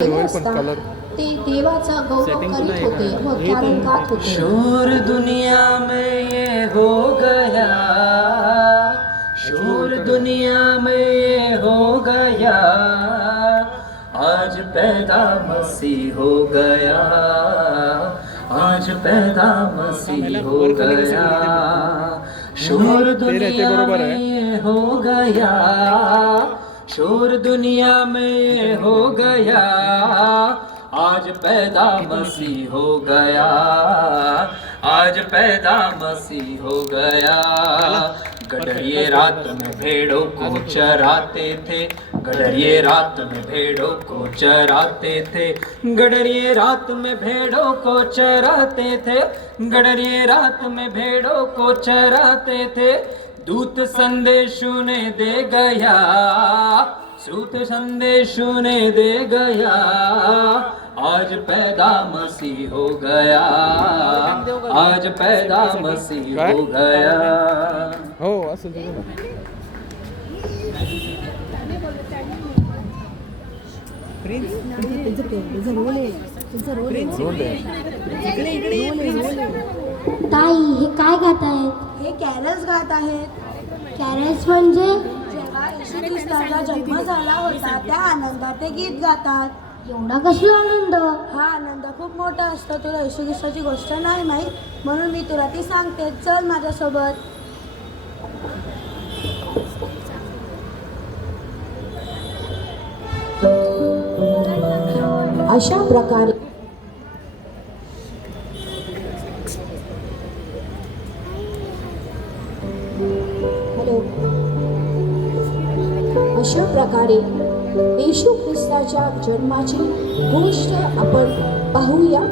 ते देवाचा गौरव करीत होते व कारण गात होते. शोर दुनिया में ये हो गया, शोर दुनिया में ये हो गया, आज पैदा मसीह हो गया, आज पैदा मसीह हो गया. शोर दुनिया में ये हो गया, शोर दुनिया में हो गया, आज पैदा मसीह हो गया, आज पैदा मसीह हो गया. गडरिये रात में भेड़ों को चराते थे, गडरिये रात में भेड़ों को चराते थे, गडरिये रात में भेड़ों को चराते थे, गडरिये रात में भेड़ों को चराते थे. दूत संदेश उन्हें दे गया, सूत संदेश उन्हें दे गया, आज पैदा मसीह हो गया, आज पैदा मसीह हो गया. हो असं तुझं ताई हे काय गात आहेत? हे कॅरल्स गात आहेत. कॅरेल्स म्हणजे जेव्हा येशू ख्रिस्ताचा जन्म झाला होता त्या आनंदात ते गीत गातात. एवढा कसला आनंद? हा आनंद खूप मोठा असतो. तुला येशू ख्रिस्ताची गोष्ट नाही माहीत म्हणून मी तुला ती सांगते. चल माझ्यासोबत. अशा प्रकारे अशा प्रकारे येशू ख्रिस्ताच्या जन्माची गोष्ट आपण पाहूया.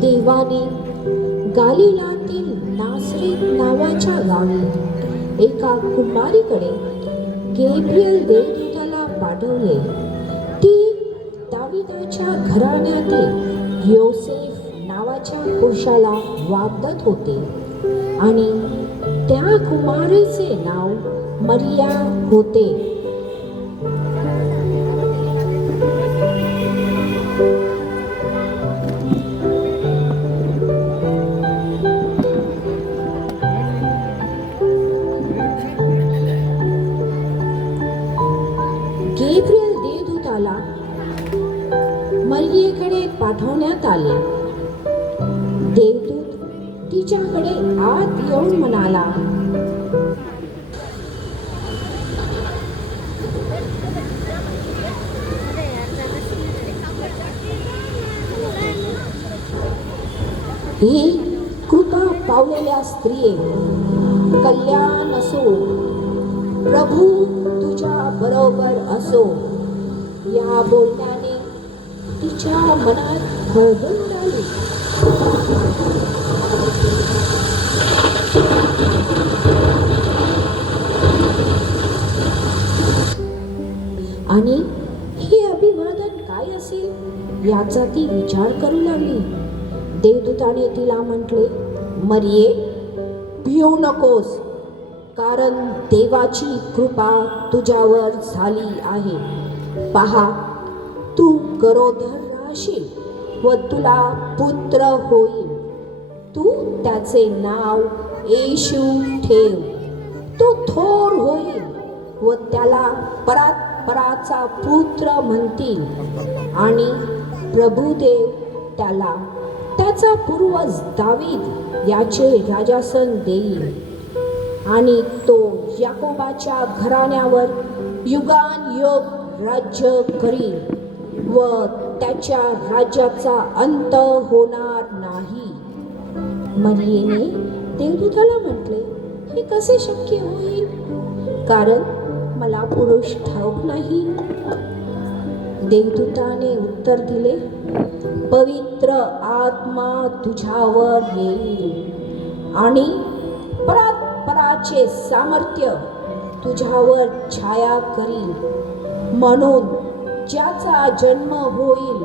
देवाने गालिलातील नासरीत नावाच्या गावी एका कुमारीकडे गेब्रियल देवदूताला पाठवले. ती दाविदाच्या घराण्यातील योसेफ नावाच्या पुरुषाला वागदत होते आणि त्या कुमारीचे नाव मरिया होते. गेब्रियल देवदूताला मरियेकडे पाठवण्यात आले. देवदूत तिच्याकडे आत येऊन म्हणाला, ही कृपा पावलेल्या स्त्रिये, कल्याण असो, प्रभू तुझ्या बरोबर असो. या बोलण्याने तिच्या मनात खळबळ आली. आणि हे अभिवादन काय असेल याचा ती विचार करू लागली. देवदूताने तिला म्हटले, मरिये, भिऊ नकोस, कारण देवाची कृपा तुझ्यावर झाली आहे. पहा, तू गरोदर राहशील व तुला पुत्र होईल. तू त्याचे नाव येशू ठेव. तो थोर होईल व त्याला परात्पराचा पुत्र म्हणतील. आणि प्रभुदेव त्याला त्याचा पूर्वज दावीद याचे राजासन देईल आणि तो याकोबाच्या घराण्यावर युगानयुग राज्य करील व त्याच्या राज्याचा अंत होणार नाही. मरियेने देवदूताला म्हटले, हे कसे शक्य होईल? कारण मला पुरुष ठाऊक नाही. देवदूताने उत्तर दिले, पवित्र आत्मा तुझ्यावर येईल आणि परात्पराचे सामर्थ्य तुझ्यावर छाया करील. म्हणून ज्याचा जन्म होईल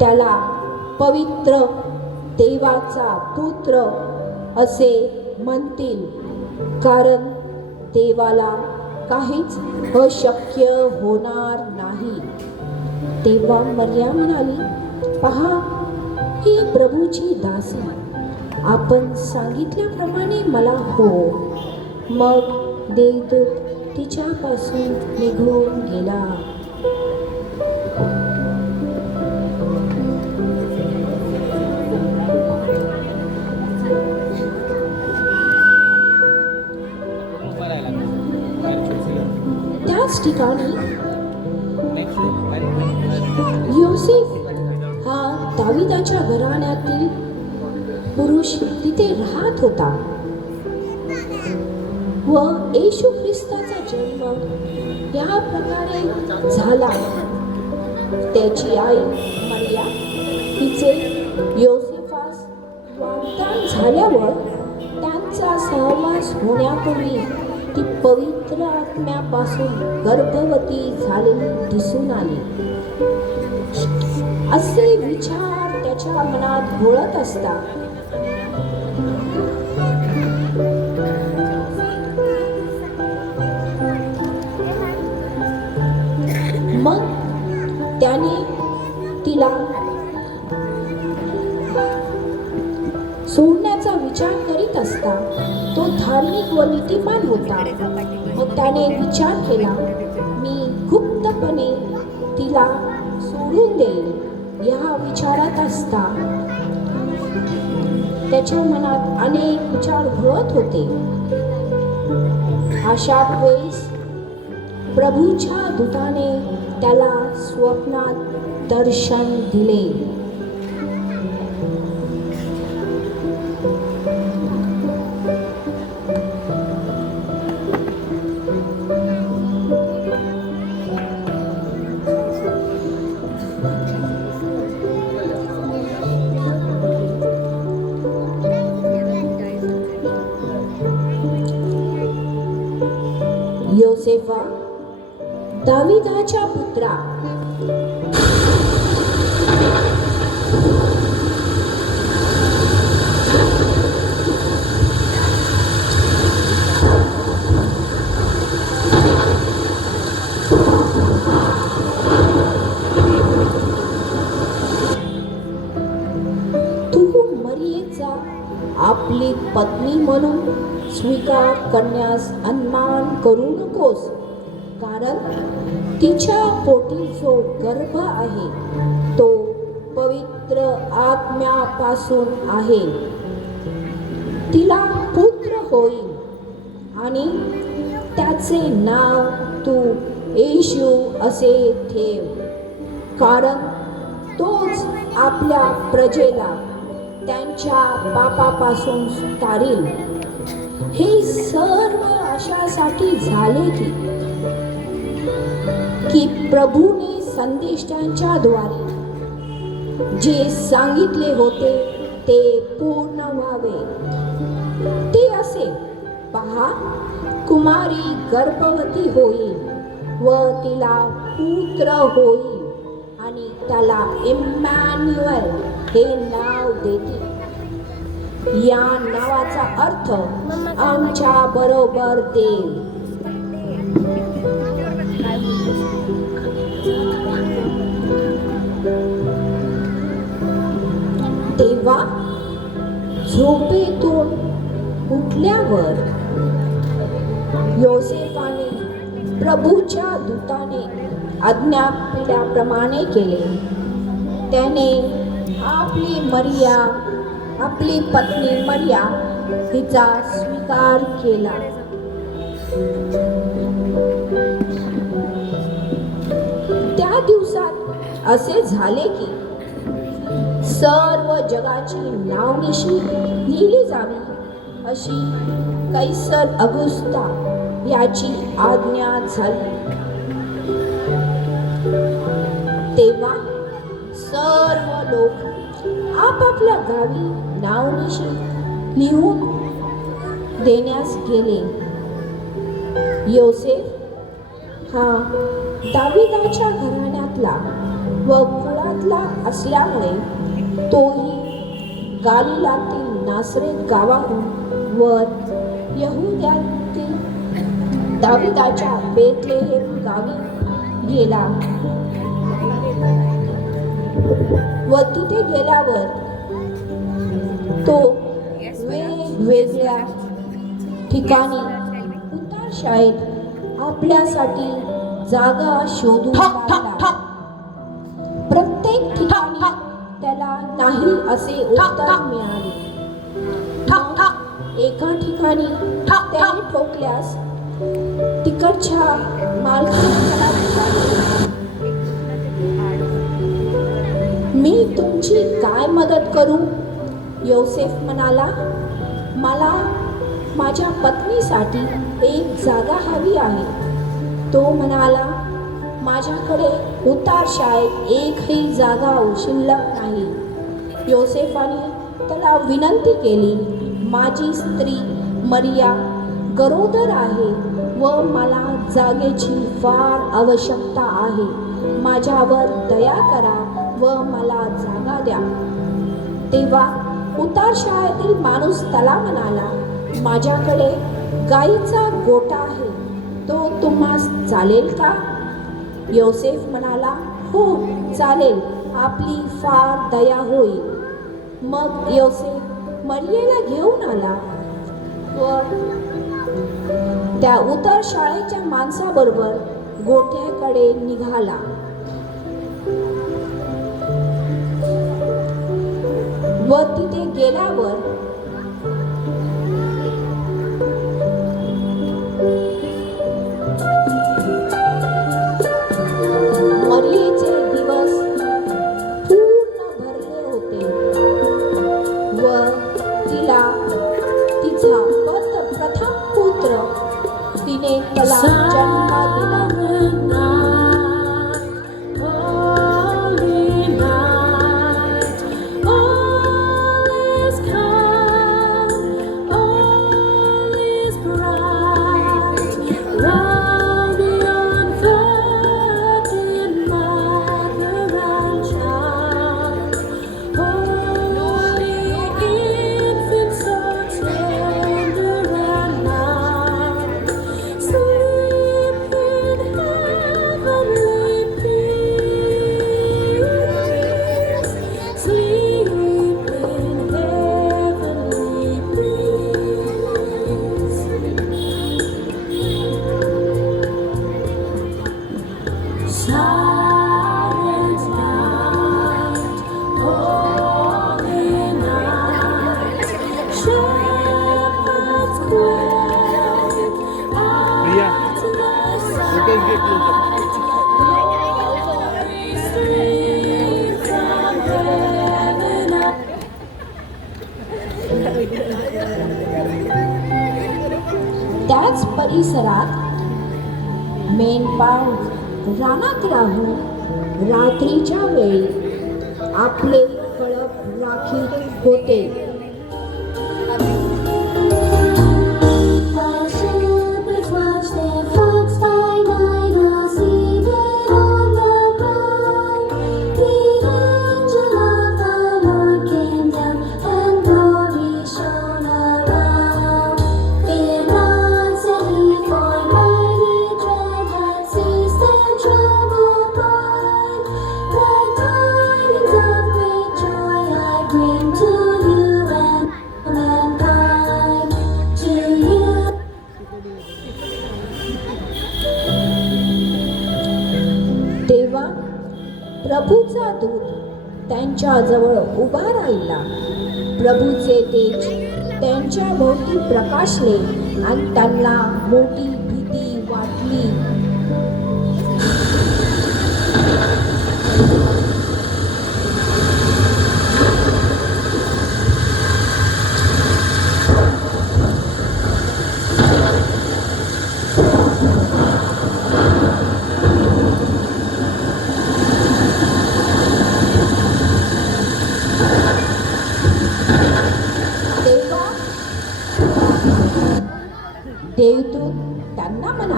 त्याला पवित्र देवाचा पुत्र असे म्हणतील, कारण देवाला काहीच अशक्य होणार नाही. तेव्हा मरिया म्हणाली, पहा, ही प्रभूची दासी, आपण सांगितल्याप्रमाणे मला हो. मग देवदूत तिच्यापासून निघून गेला. त्याच ठिकाणी योसेफ हा दाविदाच्या घराण्यातील पुरुष तिथे राहत होता व येशू ख्रिस्ताचा जन्म या प्रकारे झाला. त्याची आई मरिया तिचे योसेफास वागदान झाल्यावर त्यांचा सहवास होण्यापूर्वी ती पवित्र आत्म्यापासून गर्भवती झालेली दिसून आली. असे विचार त्याच्या मनात घोळत असतात मग त्याने तिला सोडण्याचा विचार करीत असता तो धार्मिक व नीतिमान होता. मग त्याने विचार केला, मी गुप्तपणे तिला सोडून देईल. या विचारात असता त्याच्या मनात अनेक विचार घोळत होते. अशा वेळेस प्रभूच्या दूताने त्याला स्वप्नात दर्शन दिले. योसेफा, दाविदाच्या पुत्रा, तू मरियेचा आपली पत्नी म्हणून स्वीकार करण्यास अनमान करू नकोस, कारण तिच्या पोटी जो गर्भ आहे तो पवित्र आत्म्यापासून आहे. तिला पुत्र होईल आणि त्याचे नाव तू येशू असे ठेव, कारण तोच आपल्या प्रजेला त्यांच्या पापापासून सुटारील. हे सर्व अशासाठी झाले की प्रभूने संदेष्टांच्या द्वारे जे सांगितले होते ते पूर्ण व्हावे. ते असे, पहा, कुमारी गर्भवती होईल व तिला पुत्र होईल आणि त्याला इम्मॅन्युएल हे नाव देतील. या नावाचा अर्थ आमच्या बरोबर देव. तेव्हा झोपेतून उठल्यावर योसेफाने प्रभूच्या दूताने आज्ञापिल्याप्रमाणे केले. त्याने आपली पत्नी मरिया हिचा स्वीकार केला. त्या दिवसात असे झाले की सर्व जगाची नावनिशी लिहिली जावी अशी कैसर अगुस्ता याची आज्ञा झाली. तेव्हा सर्व लोक आपापल्या गावी नावनिशी लिहून देण्यास गेले. योसेफ हा दाविदाच्या घराण्यातला व कुळातला असल्यामुळे तोही गालिलातील नासरेत गावाहून वर यहुद्यातील दाविदाच्या बेथलेहेम गावी गेला व तिथे गेल्यावर तो वेगवेगळ्या ठिकाणी उतार शाळेत आपल्यासाठी जागा शोधून काढला. प्रत्येक ठिकाणी त्याला नाही असे उत्तर मिळाले. एका ठिकाणी त्याने ठोकल्यास तिकडच्या मालकाने त्याला विचारले, मी तुमची काय मदत करू? योसेफ म्हणाला, मला माझ्या पत्नीसाठी एक जागा हवी आहे. तो म्हणाला, माझ्याकडे उतार शाळेत एकही जागा शिल्लक नाही. योसेफाने त्याला विनंती केली, माझी स्त्री मरिया गरोदर आहे व मला जागेची फार आवश्यकता आहे. माझ्यावर दया करा व मला जागा द्या. तेव्हा उतार शाळेतील माणूस त्याला म्हणाला, माझ्याकडे गाईचा गोठा आहे, तो तुम्हास चालेल का? योसेफ म्हणाला, हो चालेल, आपली फार दया होईल. मग योसेफ मरियेला घेऊन आला व त्या उतार शाळेच्या माणसाबरोबर गोठ्याकडे निघाला. व तिथे गेल्यावर मरियेचे दिवस पूर्ण भरले होते व तिला तिचा प्रथम पुत्र तिने त्याला जन्म दिला. त्याच परिसरात मेंढपाळ रानात राहून रात्रीच्या वेळी आपले कळप राखीत होते. तेव्हा प्रभूचा दूत त्यांच्या जवळ उभा राहिला. प्रभूचे तेज त्यांच्या भोवती प्रकाशले आणि त्यांना मोठी भीती वाटली.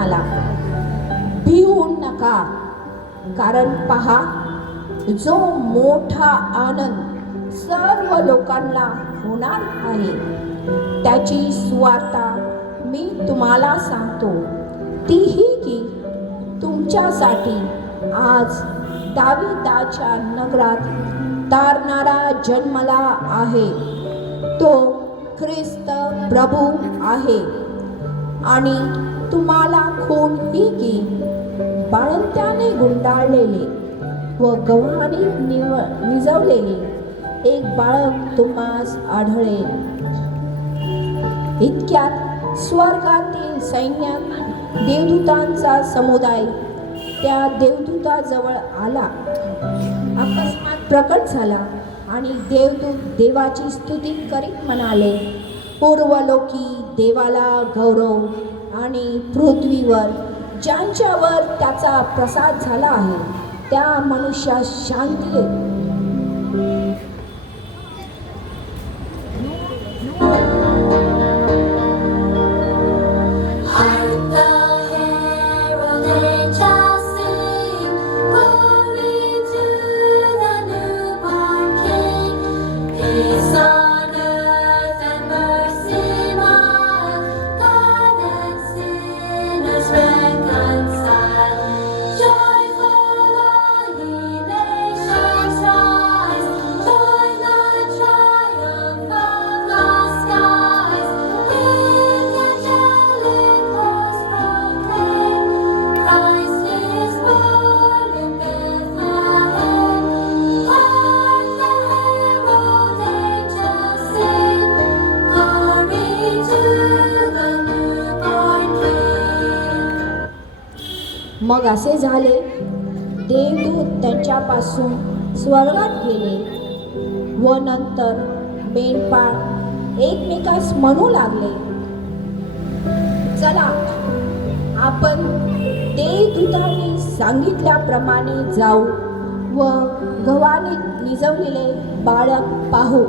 म्हणाला, भिवू नका, कारण पहा, जो मोठा आनंद सर्व लोकांना होणार आहे त्याची सुवार्ता मी तुम्हाला सांगतो, ती ही की तुमच्यासाठी आज दाविदाच्या नगरात तारणारा जन्मला आहे. तो ख्रिस्त प्रभू आहे. आणि तुम्हाला खूण ही की बाळंत्याने गुंडाळलेले व गव्हाणी निजवलेले एक बाळक तुम्हास आढळेल. इतक्यात स्वर्गातील सैन्यात देवदूतांचा समुदाय त्या देवदूताजवळ आला, अकस्मात प्रकट झाला आणि देवदूत देवाची स्तुती करीत म्हणाले, पूर्वलोकी देवाला गौरव आणि पृथ्वीवर ज्यांच्यावर त्याचा प्रसाद झाला आहे त्या मनुष्यास शांती आहे. मग असे झाले, देवदूत त्यांच्यापासून स्वर्गात गेले व नंतर मेंढपाळ एकमेकास म्हणू लागले, चला आपण देवदूतांनी सांगितल्याप्रमाणे जाऊ व गव्हाणी निजवलेले बाळक पाहू.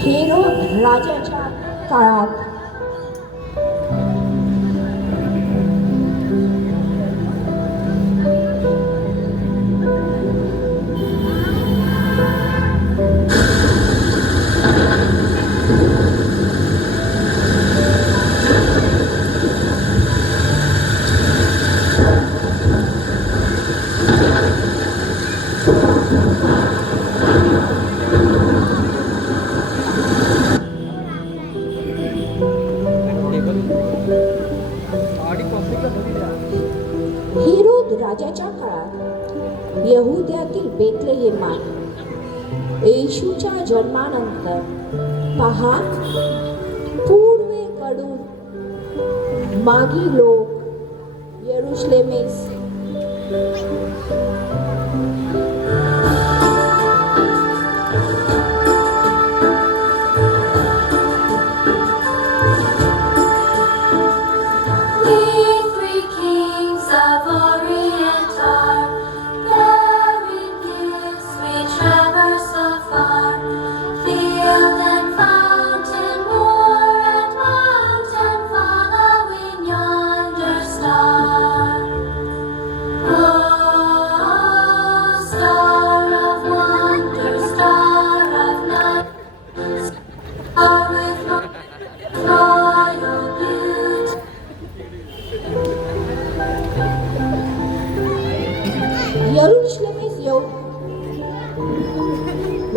हेरोद राजाच्या काळात राजाच्या काळात यहुद्यातील बेथलेहेमात येशूच्या जन्मानंतर पहा, पूर्वेकडून मागी लोक यरुशलेमेस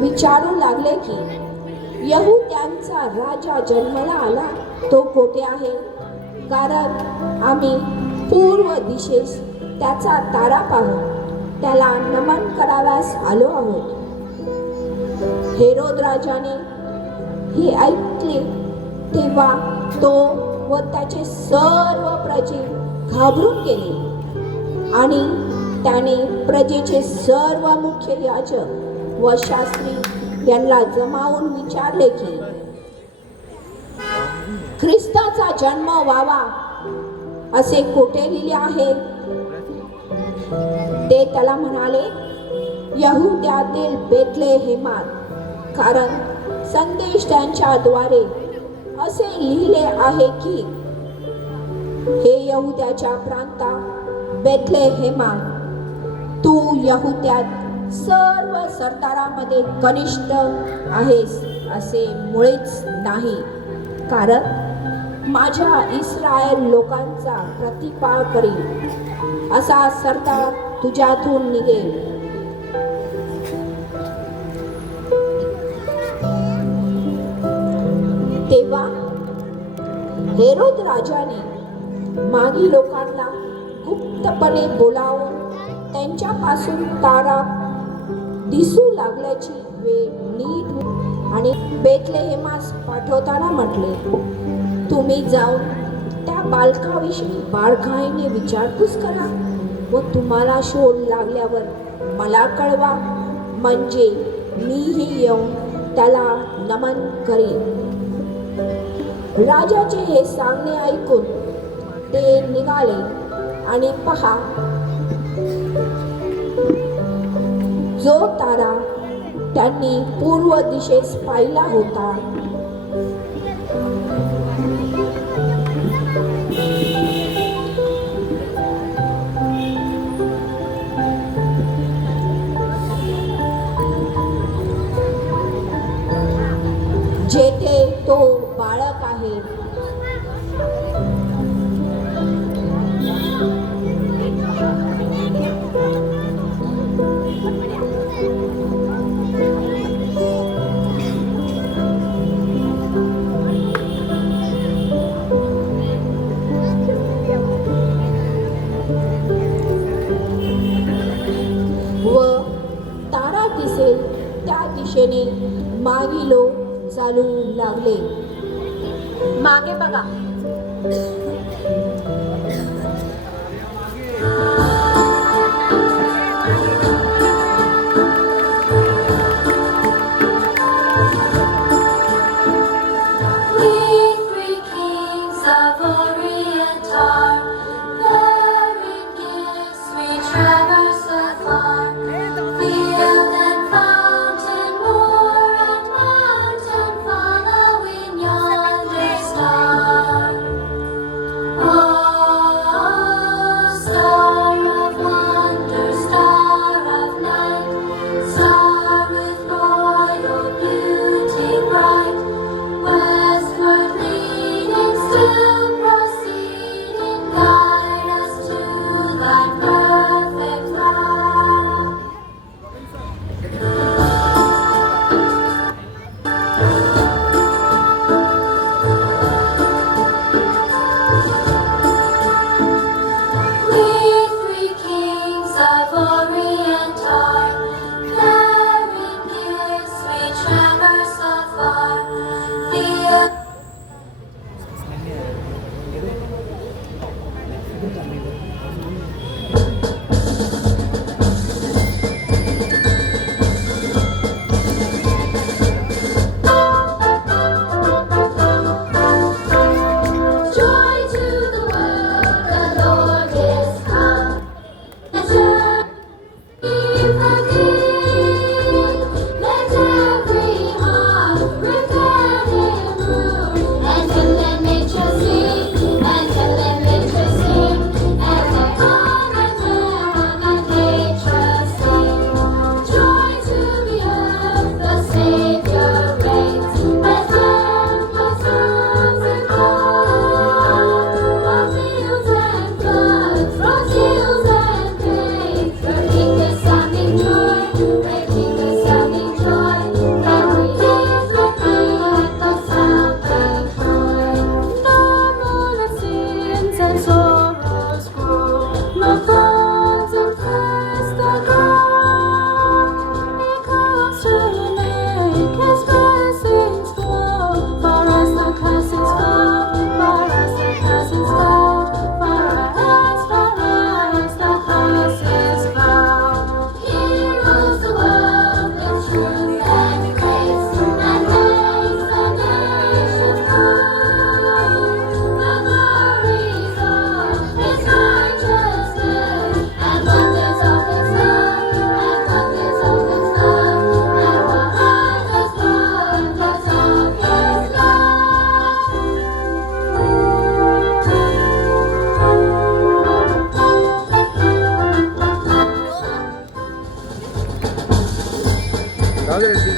विचारू लागले की यहुद्यांचा राजा जन्माला आला तो कोठे आहे, कारण आम्ही पूर्व दिशेस त्याचा तारा पाहून त्याला नमन कराव्यास आलो आहोत. हेरोद राजाने हे ऐकले तेव्हा तो व त्याचे सर्व प्रजे घाबरून गेले आणि त्याने प्रजेचे सर्व मुख्य याजक व शास्त्री यांना जमावून विचारले की ख्रिस्ताचा जन्म व्हावा असे कोठे लिहिले आहे. ते त्याला म्हणाले, यहुद्यातील बेथलेहेमात, कारण संदेश त्यांच्याद्वारे असे लिहिले आहे की हे यहुद्याच्या प्रांता बेथलेहेमा, तू यहुद्यात सर्व सरदारामध्ये कनिष्ठ आहेस असे मुळीच नाही, कारण माझ्या इस्रायल लोकांचा प्रतिपाळ करील असा सरदार तुझ्यातून निघेल. तेव्हा हेरोद राजाने मागी लोकांना गुप्तपणे बोलावून त्यांच्यापासून तारा दिसू लागल्याची वेळ नीट आणि बेथलेहेमास पाठवताना म्हटले, तुम्ही जाऊन त्या बालकाविषयी बारकाईने विचारपूस करा व तुम्हाला शोध लागल्यावर मला कळवा, म्हणजे मीही येऊन त्याला नमन करीन. राजाचे हे सांगणे ऐकून ते निघाले आणि पहा, जो तारा त्यांनी पूर्व दिशेस पाहिला होता जेथे तो बाळक आहे व तारा दिसेल त्या दिशेने मागी लोक चालू लागले. मागे बघा.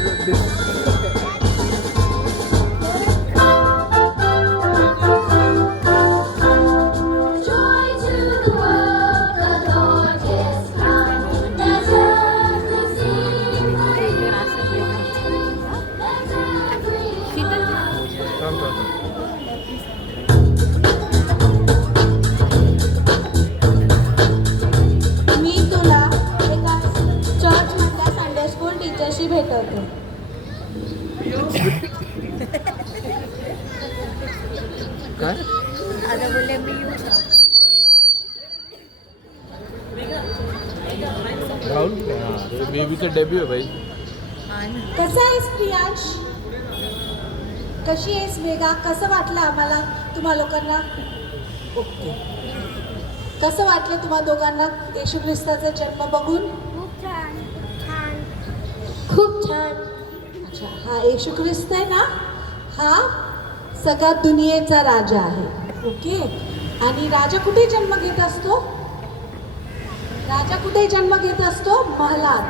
Joy to the world, the Lord is come. Let earth sing for Him. Let every मी तुला एका चर्चमधल्या संडे स्कूल टीचरशी भेटवते. काय राहुल बेबीचं डेब्यू आहे भाई. कसा आहेस प्रियांश? कशी आहेस मेघा? कसं वाटलं आम्हाला तुम्हा लोकांना? ओके. कसं वाटलं तुम्हा दोघांना येशू ख्रिस्ताचा जन्म बघून? खूप छान. अच्छा, हा येशू ख्रिस्त आहे ना, हा सगळ्या दुनियेचा राजा आहे. ओके. आणि राजा कुठे जन्म घेत असतो? राजा कुठे जन्म घेत असतो? महलात.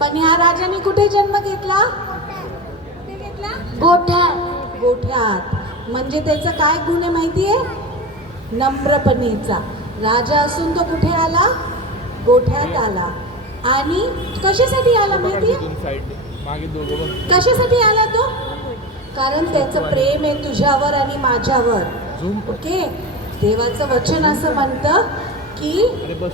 पण ह्या राजाने कुठे जन्म घेतला? कुठे घेतला? गोठ्यात. गोठ्यात. म्हणजे त्याचं काय गुण आहे माहिती आहे? नम्रपणेचा. राजा असून तो कुठे आला? गोठ्यात आला. आणि कशासाठी आला माहिती आहे? साईड मागे दोघं बघ. कशासाठी आला तो? कारण त्याचं प्रेम आहे तुझ्यावर आणि माझ्यावर. झूम कर. ओके. देवाचं वचन असं म्हणतं की अरे बस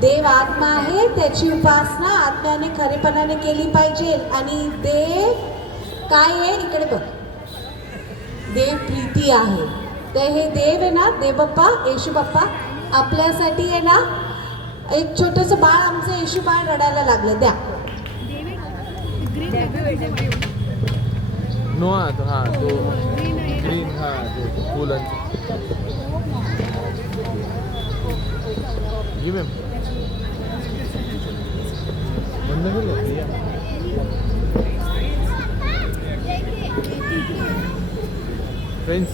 देव आत्मा आहे, त्याची उपासना आत्म्याने खरेपणाने केली पाहिजे. आणि देव काय आहे? इकडे बघ. देव प्रीती आहे. तर हे देव आहे ना, देव बाप्पा, येशू बाप्पा आपल्यासाठी आहे ना. एक छोटंसं बाळ, आमचं येशू बाळ रडायला लागलं. द्या. नो हा तो ग्रीन हा तो फुलांचा घे मॅम. बंद कर. फ्रेंड्स,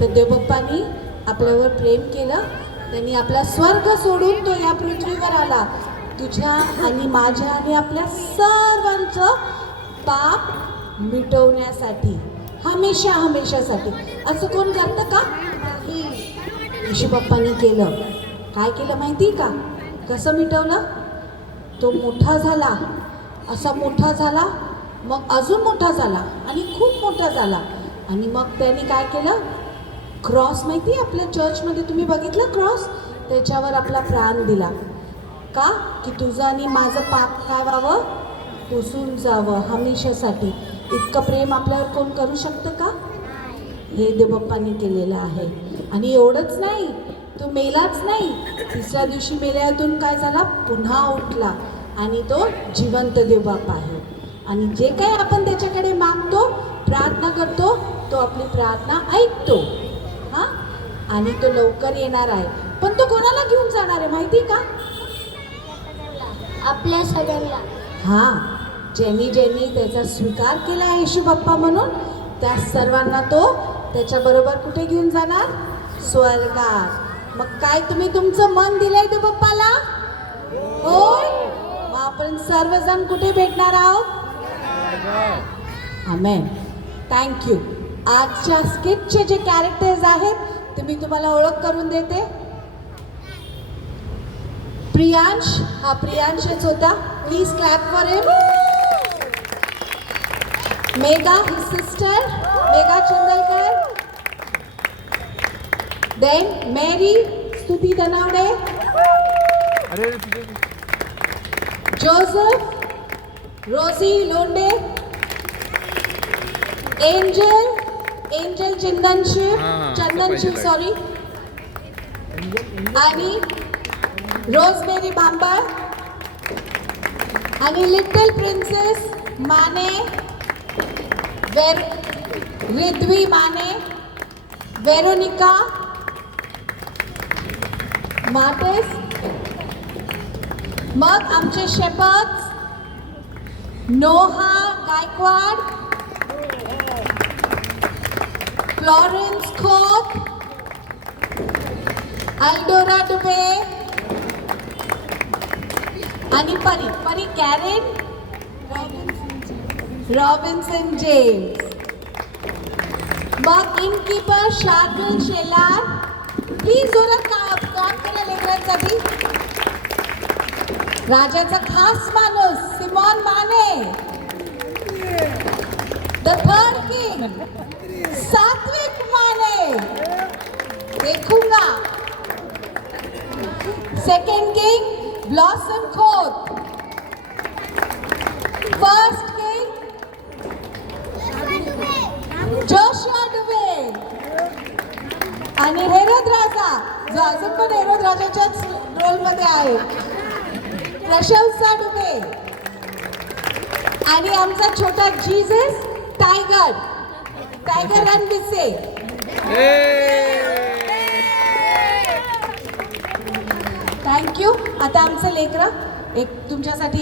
तर देवबाप्पानी आपल्यावर प्रेम केलं. त्यांनी आपला स्वर्ग सोडून तो या पृथ्वीवर आला. तुझ्या आणि माझ्या आणि आपल्या सर्वांचं पाप मिटवण्यासाठी, हमेशा हमेशासाठी. असं कोण करतं का? येशू बाप्पानी केलं. काय केलं माहिती का? कसं मिटवलं? तो मोठा झाला, असा मोठा झाला, मग अजून मोठा झाला आणि खूप मोठा झाला. आणि मग त्यांनी काय केलं? क्रॉस, माहिती आहे आपल्या चर्चमध्ये तुम्ही बघितलं क्रॉस? त्याच्यावर आपला प्राण दिला. का? की तुझं आणि माझं पाप काय व्हावं? पुसून जावं हमेशासाठी. इतकं प्रेम आपल्यावर कोण करू शकतं का? हे देवबाप्पांनी केलेलं आहे. आणि एवढंच नाही, तो मेलाच नाही. तिसऱ्या दिवशी मेल्यातून काय झाला? पुन्हा उठला. आणि तो जिवंत देवबाप्पा आहे. आणि जे काही आपण त्याच्याकडे मागतो, प्रार्थना करतो, तो आपली प्रार्थना ऐकतो. हां. आणि तो लवकर येणार आहे. पण तो कोणाला घेऊन जाणार आहे माहिती का? आपल्या सगळ्यांना. हां. ज्यांनी त्याचा स्वीकार केला येशू बाप्पा म्हणून, त्या सर्वांना तो त्याच्याबरोबर कुठे घेऊन जाणार? स्वर्गात. मग काय तुम्ही तुमचं मन दिलंय देव बाप्पाला? होय. मग आपण सर्वजण कुठे भेटणार आहोत? आमेन. थँक्यू. आजच्या स्किटचे जे कॅरेक्टर्स आहेत ते मी तुम्हाला ओळख करून देते. प्रियांश, हा प्रियांशच होता. Please clap for him. Megha, his sister, Megha Chandalkar. Then Mary, Stuti Dhanawade. अरे Joseph, Rosie Londe. Angel Chandanshiv sorry. आणि रोजमेरी बांबळ. आणि little princess Mane, Riddhi Mane, Veronica Mates. मग आमचे shepherds Noah Gaikwad, Florence Khot, Aldora Dubey आणि परी कॅरेन रॉबिन्सन जेम्स. मग इनकीपर शार्दुल शेलार. प्लीज जोरात काम करा लेकरांसाठी. राजाचा खास माणूस Simon Mane. The third king Satvik Mane. देखूंगा. Second king blossom Khot. First king Joshua डुबे. आणि हेरोद राजा जो अजून पण हेरोद राजाच्याच रोलमध्ये आहे, प्रशंसा डुबे. आणि आमचा छोटा जीसस टायगर रणविसे. थँक्यू. आता आमचं लेकरं एक तुमच्यासाठी